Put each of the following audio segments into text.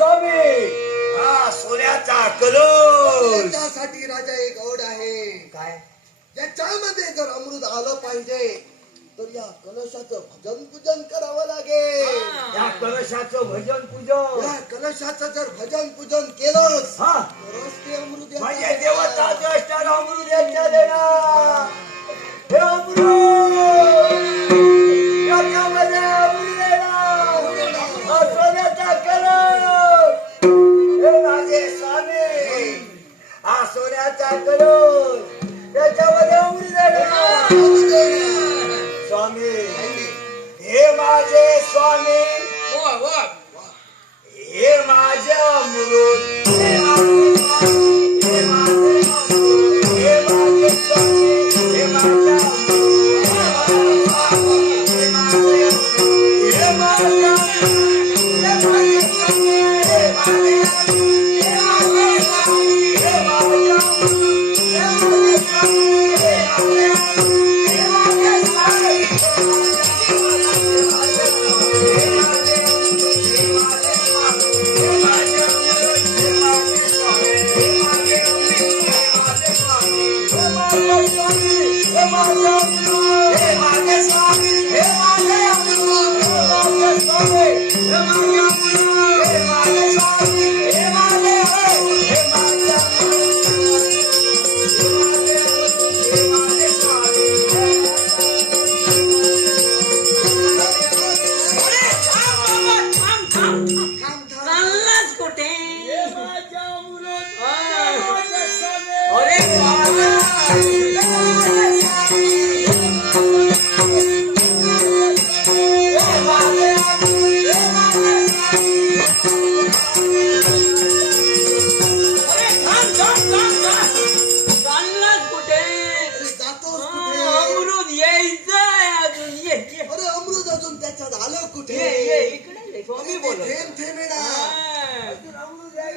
स्वामी! हा सोन्याचा त्यासाठी राजा एक ओढ आहे. काय? याच्यामध्ये जर अमृत आलं पाहिजे तर या कलशाचं भजन पूजन करावं लागेल. या कलशाचं भजन पूजन या कलशाचं जर भजन पूजन केलंस हा. तरच ते अमृत. म्हणजे देवता अमृत यांच्या देणार. हे अमृत! स्वामी हे माझे स्वामी हे माझे अमृत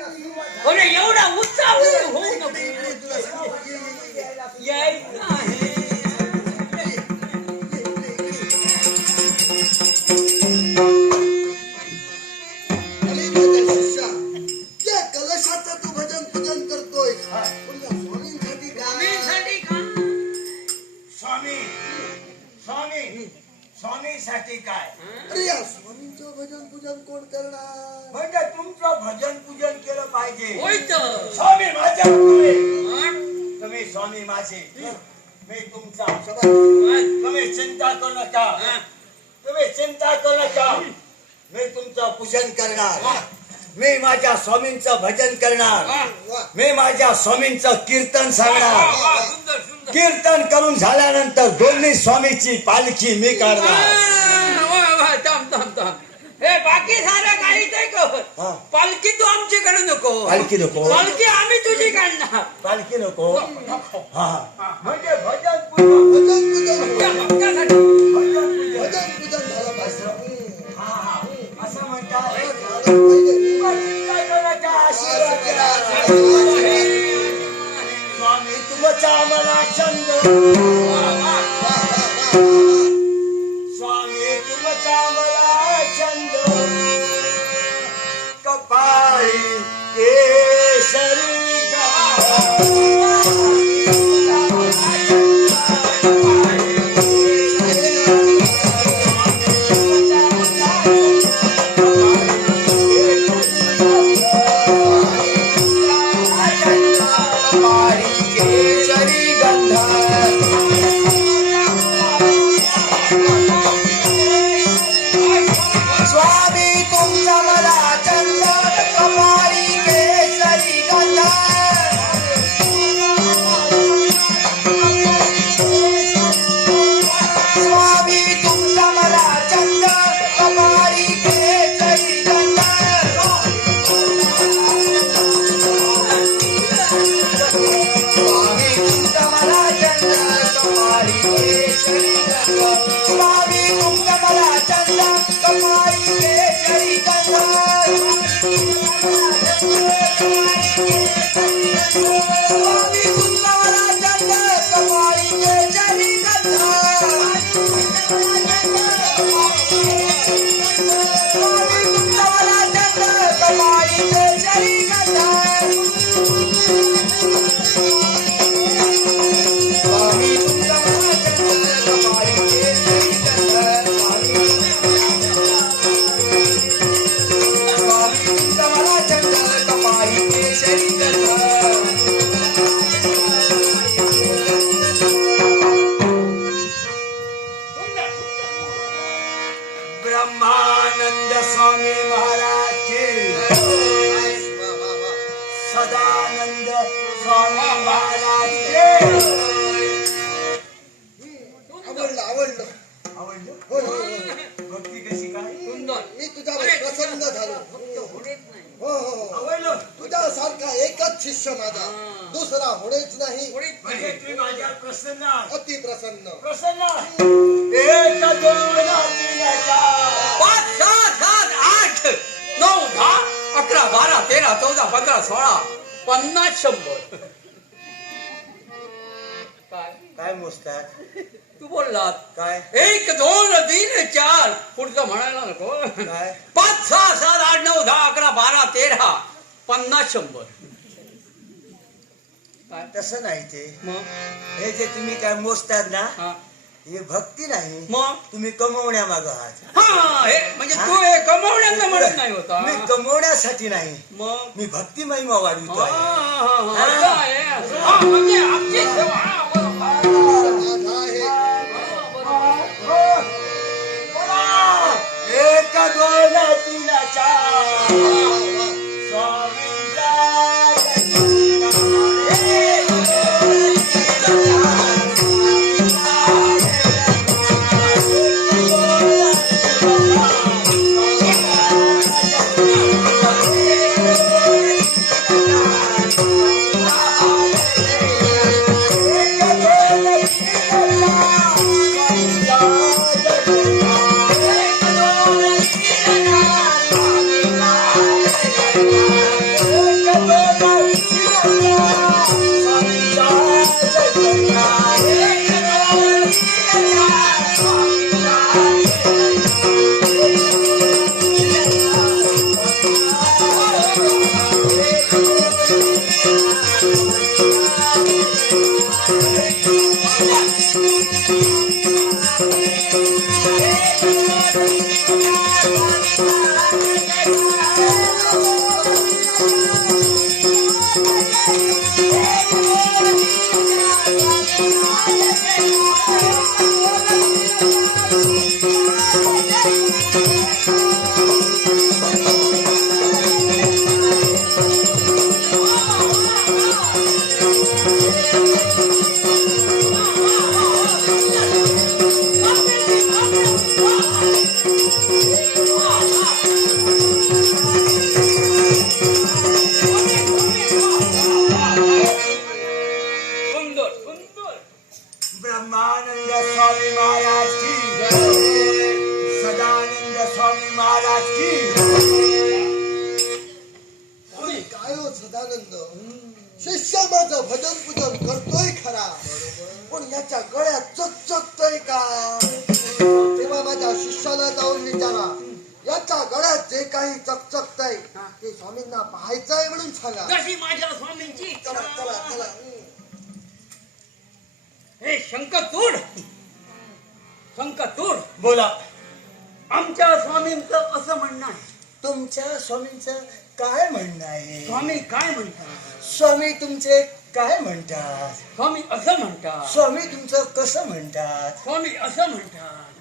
अरे एवढा उत्साह होऊ इकडे, नको इकडे तुला सांगतो. मी तुमचा. तुम्ही चिंता करू नका. तुम्ही चिंता करू नका. मी तुमचं पूजन करणार. मी माझ्या स्वामींचं भजन करणार. मी माझ्या स्वामींचं कीर्तन सांगणार. कीर्तन करून झाल्यानंतर दोन्ही स्वामीची पालखी मी काढणार हा, वा, वा, थांब थांब थांब हे बाकी सारं काही ते कर हा. पालखी तू आमच्याकडे नको. पालखी नको. पालखी आम्ही तुझी काढणार. पालखी नको. हा. म्हणजे भजन पूजन भजन पूजन त्या भक्तासाठी भजन पूजन भजन पूजन झालं पाहिजे. हा, हा. असं म्हणतात. झालं पाहिजे. चिंता करू नका, आशीर्वाद. द्या. स्वामी तुमचा छंद हो हो आवडलं. तुझ्यासारखा एकच शिष्य माझा. हा. दुसरा होणेच नाही. होडेच म्हणजे नाही तुम्ही माझ्यावर प्रसन्न. आहात. अति प्रसन्न. प्रसन्न. एक दोन तीन चार पाच सहा सात आठ नऊ दहा अकरा बारा तेरा चौदा पंधरा सोळा पन्नास शंभर. काय मोजतात? तू बोललात. काय? एक दोन तीन चार. पुढचं म्हणायला नको. काय? पाच सहा सात आठ नऊ दहा अकरा बारा तेरा पन्नास शंभर. काय? तसं नाही ते. मग? हे जे तुम्ही काय मोजतात ना हा. हे भक्ती नाही. मग? तुम्ही कमवण्या माग आहात. हा हे म्हणजे तू हे कमवण्याचं म्हणत नाही होता. मी कमवण्यासाठी नाही. मग? मी भक्ती महिमा वाढवितो हा, आहे. हा, हा, असं आहे, असं. हा, म्हणजे आमची सेवा. तीन सुंदर याच्या गळ्यात जे काही चकचकतय ते स्वामींना पाहायचंय म्हणून सांगा जशी माझ्या स्वामींची. चला चला चला. हं. हे शंकरतूड शंकरतूड बोला. आमच्या स्वामींचं असं म्हणणं आहे. तुमच्या स्वामींचं काय म्हणणं आहे? स्वामी काय म्हणतात? स्वामी तुमचे काय म्हणतात? स्वामी असं म्हणतात. स्वामी तुमचं कसं म्हणतात? स्वामी असं म्हणतात.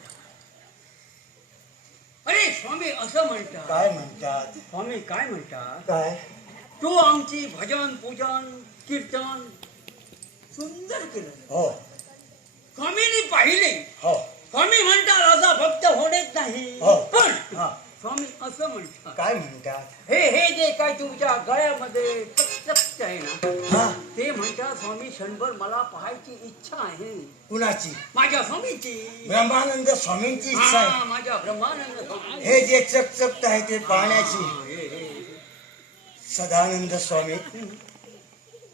अरे स्वामी असं म्हणतात. काय म्हणतात? स्वामी काय म्हणतात? काय? तू आमची भजन पूजन कीर्तन सुंदर केलं. हो. स्वामींनी पाहिले. हो. स्वामी म्हणतात असा भक्त होणेच नाही. हो. पण हा. स्वामी असं म्हणतात. काय म्हणतात? हे हे जे काय तुमच्या गळ्यामध्ये चकचक आहे ना ते म्हणतात स्वामी क्षणभर मला पाहायची इच्छा आहे. कुणाची? माझ्या स्वामीची. ब्रह्मानंद स्वामींची इच्छा आहे. हा, माझ्या ब्रह्मानंद स्वामी. हे जे चकचकत आहे ते पाहण्याची. हा, हे, हे. सदानंद स्वामी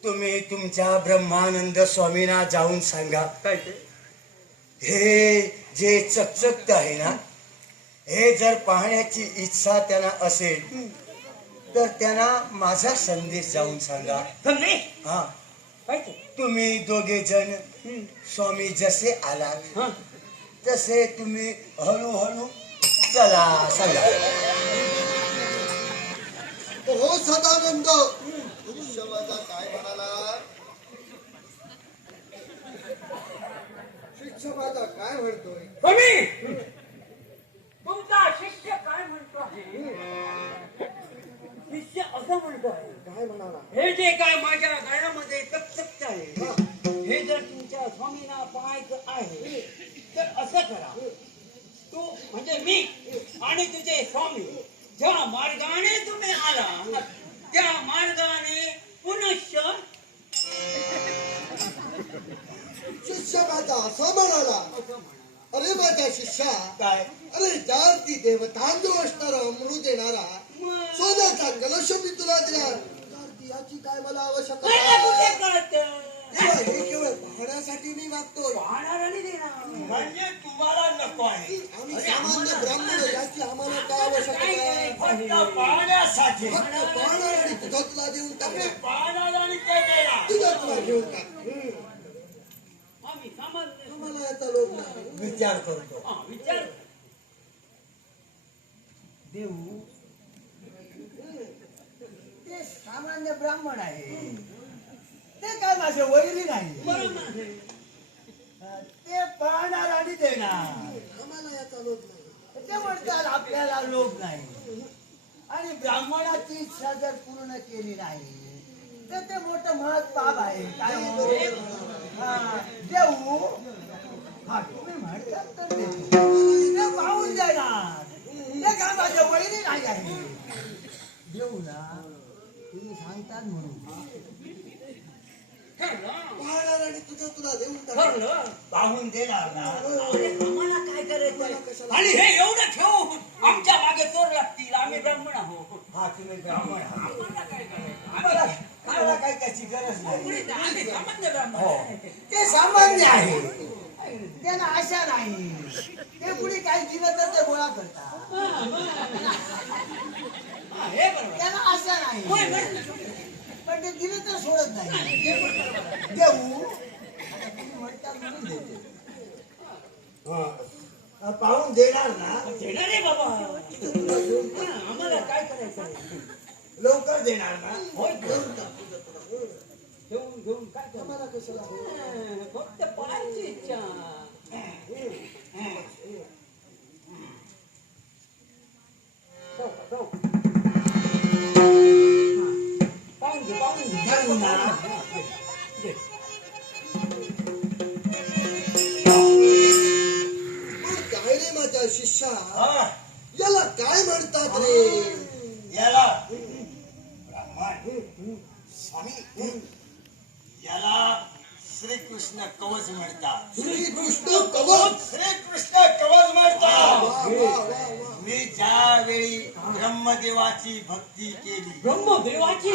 तुम्ही तुमच्या ब्रह्मानंद स्वामींना जाऊन सांगा. काय ते? हे जे चकचकत आहे ना हे जर पाहण्याची इच्छा त्यांना असेल तर त्यांना माझा संदेश जाऊन सांगा. हा. तुम्ही दोघे जण. स्वामी जसे आलात हा. तसे तुम्ही हळूहळू चला सांगा हो सदानंद. काय म्हणाला? काय म्हणतोय? शिष्य काय म्हणतो आहे? शिष्य असं म्हणतो आहे. काय म्हणाला? हे जे काय माझ्या गळ्यामध्ये चकचकत आहे हे. जर तुमच्या स्वामींना पाहायचं आहे तर असं करा. तू म्हणजे मी आणि तुझे स्वामी ज्या मार्गाने तुम्ही आला त्या मार्गाने पुनश्च शिष्य माझा असं म्हणाला अरे माझ्या शिष्या. काय? अरे ती देवतांजो असणारा अमृत देणारा सोन्याचा कलश मी तुला ती याची काय मला आवश्यकता? तेव्हा हे केवळ पाहण्यासाठी मी देणार. म्हणजे तुम्हाला नको आहे. आम्ही सामान्य आम्हाला- ब्राह्मण याची आम्हाला काय आवश्यकता? आहे? फक्त पाहण्यासाठी. फक्त पाहणार आणि तुझं तुला देऊन तुम्ही टाकणार पाहणार आणि ते देणार. तुझं तुला घेऊन टाक आम्हाला याचा लोक नाही. विचार करतो. हा, विचार देऊ. ते सामान्य ब्राह्मण आहे. ते काय माझे वैरी नाही. बरोबर. आहे. अं, ते पाहणार आणि देणार. आम्हाला याचा लोक नाही. ते म्हणतात आपल्याला लोभ नाही. आणि ब्राह्मणाची इच्छा जर पूर्ण केली नाही तर ते मोठं महत् पाप आहे. काय हो? हा, देऊ. हा तुम्ही म्हणतात तर देतो. ते पाहून देणार ते काय माझ्या वैरी नाही आहे. देऊ ना तुम्ही सांगतात म्हणून ठरलं पाहून देणार ना. अरे आम्हाला काय करायचं? आणि हे एवढं ठेवून आमच्या मागे चोर लागतील. आम्ही ब्राह्मण आहोत. हा तुम्ही ब्राह्मण. आम्हाला काय त्याची गरज नाही. हो. ते सामान्य आहे. त्यांना आशा नाही ते पुढे काही दिलं तर ते गोळा करतात हा, बरोबर त्यांना आशा होय, नाही बरोबर. पण ते दिलं तर सोडत नाही. देऊ आता तुम्ही म्हणता म्हणून देते हा. पाहून देणार ना देणार आहे बाबा हा, आम्हाला काय करायचं आहे? लवकर देणार ना होय देऊन टाक. घेऊन घेऊन काय आम्हाला कशाला फक्त पाहायची इच्छा. जाऊ, जाऊ. पाहून घे पाहून घे काय रे माझ्या शिष्या हा. याला काय म्हणतात रे? याला स्वामी. याला श्रीकृष्ण कवच म्हणतात. कवच? श्रीकृष्ण कवच म्हणतात. वा वा वा वा मी ज्यावेळी ब्रह्मदेवाची भक्ती केली ब्रह्मदेवाची?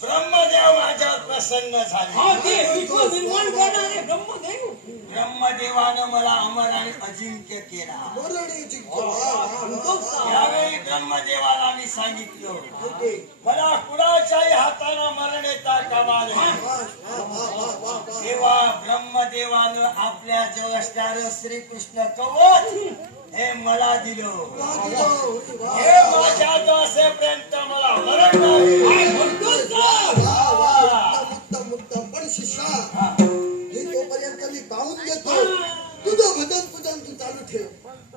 ब्रह्मदेव माझ्यावर प्रसन्न हा झाले निर्माण करणारे ब्रह्मदेव. ब्रह्मदेवानं मला अमर आणि अजिंक्य केला वा. यावेळी ब्रह्मदेवाला मी सांगितलं. मला कुणाच्याही हाताने मरण येता कामा नये. तेव्हा ब्रह्मदेवानं आपल्या जवळ असणारं श्रीकृष्ण कवच हे मला दिलं. हे माझ्या असेपर्यंत मला मरण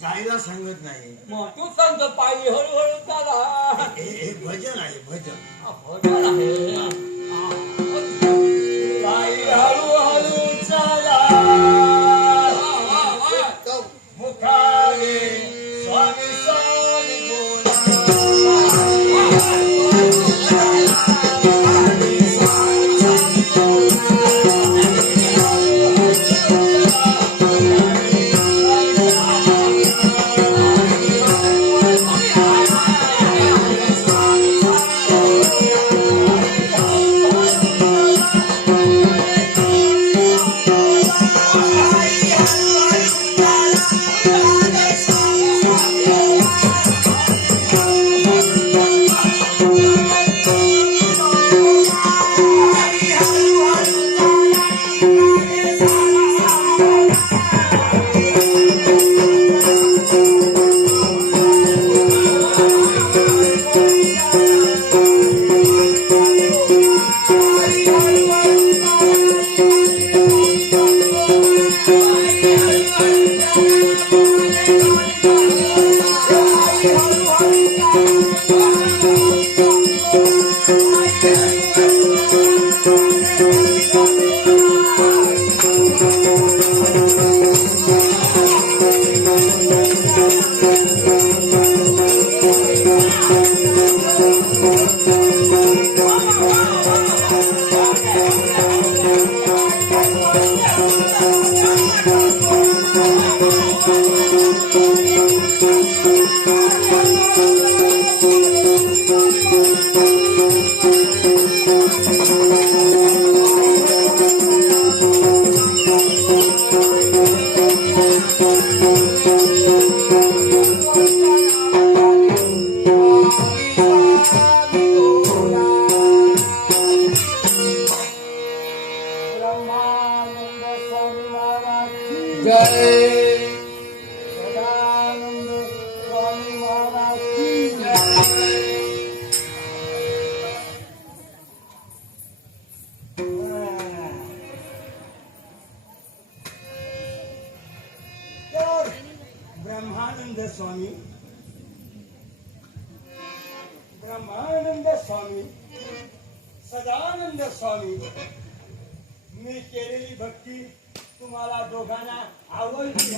जायला सांगत नाही. मग तू सांगतो पायी हळूहळू चाला. हे हे भजन आहे भजन. भजन आहे. पायी हळूहळू Jai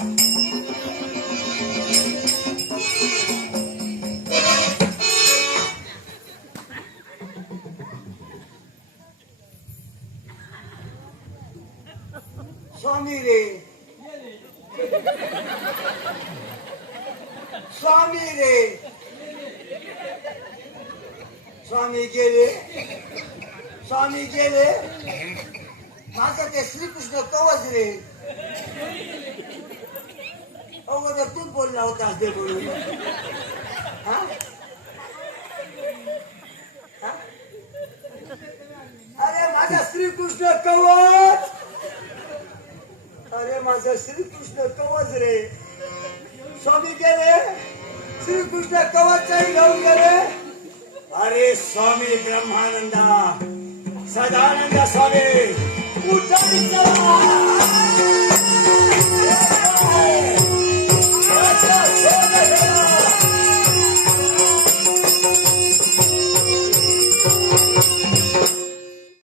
आवडली आहे. स्वामी रे स्वामी रे स्वामी गेले स्वामी गेले माझं ते श्रीकृष्ण कवच रे अगोदर तूच बोलला होतास ते बोलून हा? हा? अरे माझा श्रीकृष्ण कवच अरे माझा श्रीकृष्ण कवच रे. स्वामी गेले? श्रीकृष्ण कवचही घेऊन गेले? अरे स्वामी ब्रह्मानंदा. सदानंद स्वामी. उठाई